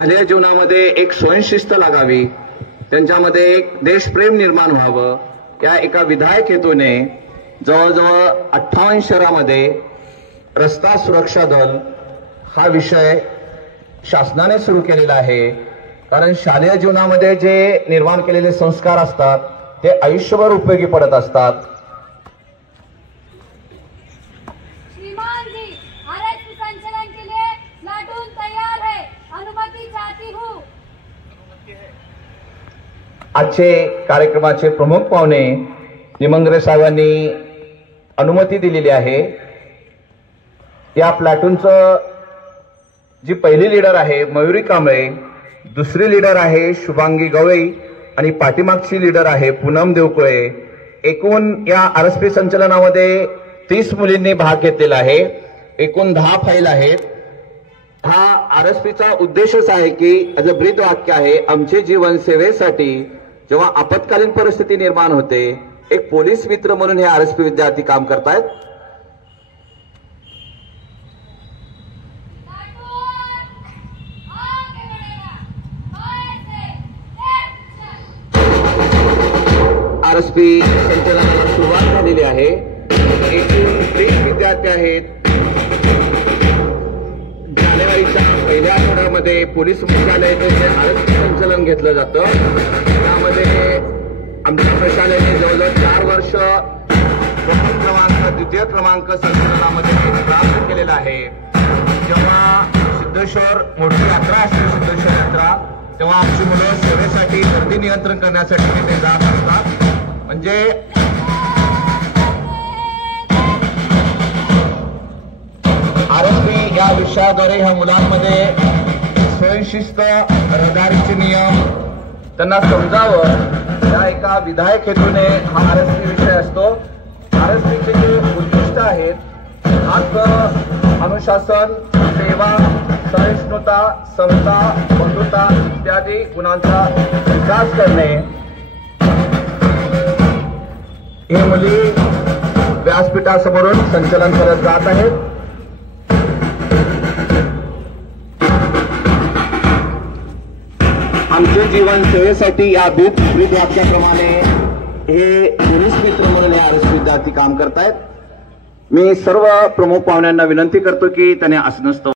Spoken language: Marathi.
आपल्या जीवनामध्ये एक स्वयंशिस्त लागावी, त्यांच्यामध्ये एक देशप्रेम निर्माण व्हावं, या एका विधायक हेतूने जवळजवळ 58 शहरांमध्ये रस्ता सुरक्षा दल हा विषय शासनाने सुरू केलेला आहे। कारण शालेय जीवनामध्ये जे निर्माण केलेले संस्कार असतात ते आयुष्यभर उपयोगी पडत असतात। श्रीमान जी, आरएसपी संचलन के लिए प्लाटून तैयार है, अनुमति चाहती हूँ। आजचे कार्यक्रमाचे प्रमुख पाहुणे निमंगरे साहेबांनी अनुमती दिलेली आहे। या प्लाटूनचं जी पहिली लीडर आहे मयुरी कांबळे, दुसरी लीडर आहे शुभांगी गवई आणि पाठीमागची लीडर आहे पूनम देवकुळे। एकूण या आरएसपी संचलनामध्ये 30 मुलींनी भाग घेतलेला आहे। एकूण 10 फाईल आहेत। हा आरएसपीचा उद्देशच आहे की अज ब्रीद वाक्य आहे, आमचे जीवन सेवेसाठी जेव्हा आपत्कालीन परिस्थिती निर्माण होते एक पोलीस मित्र म्हणून हे आरएसपी विद्यार्थी काम करतायत। आरएसपी संचलनाला सुरुवात झालेली आहे। एकूण 30 विद्यार्थी आहेत। जानेवारीच्या पहिल्या आठवड्यामध्ये पोलीस मुख्यालयाचे आरएसपी संचलन घेतलं जातं। त्यामध्ये आमच्या प्रशालेने जवळजवळ 4 वर्ष प्रथम क्रमांक द्वितीय क्रमांक संचलनामध्ये प्राप्त केलेला आहे। जेव्हा सिद्धेश्वर मोठी यात्रा असते, सिद्धेश्वर यात्रा, तेव्हा आमची मुलं सेवेसाठी गर्दी नियंत्रण करण्यासाठी तिथे जात असतात। म्हणजे आरएसपी या विषयाद्वारे ह्या मुलांमध्ये स्वयंशिस्त, रहदारीचे नियम त्यांना समजावं, या एका विधायक हेतूने हा आरएसपी विषय असतो। आरएसपीचे जे उद्दिष्ट आहेत, हक्क, अनुशासन, सेवा, सहिष्णुता, समता, बंधुता इत्यादी गुणांचा विकास करणे। हे मुली व्यासपीठासमोरून संचलन करत जात आहेत। आमचे जीवन सेवेसाठी या ब्रीद वाक्याप्रमाणे हे पोलीस मित्र म्हणून हे आरएसपी विद्यार्थी काम करतायत। मी सर्व प्रमुख पाहुण्यांना विनंती करतो की त्यांनी आसनस्थ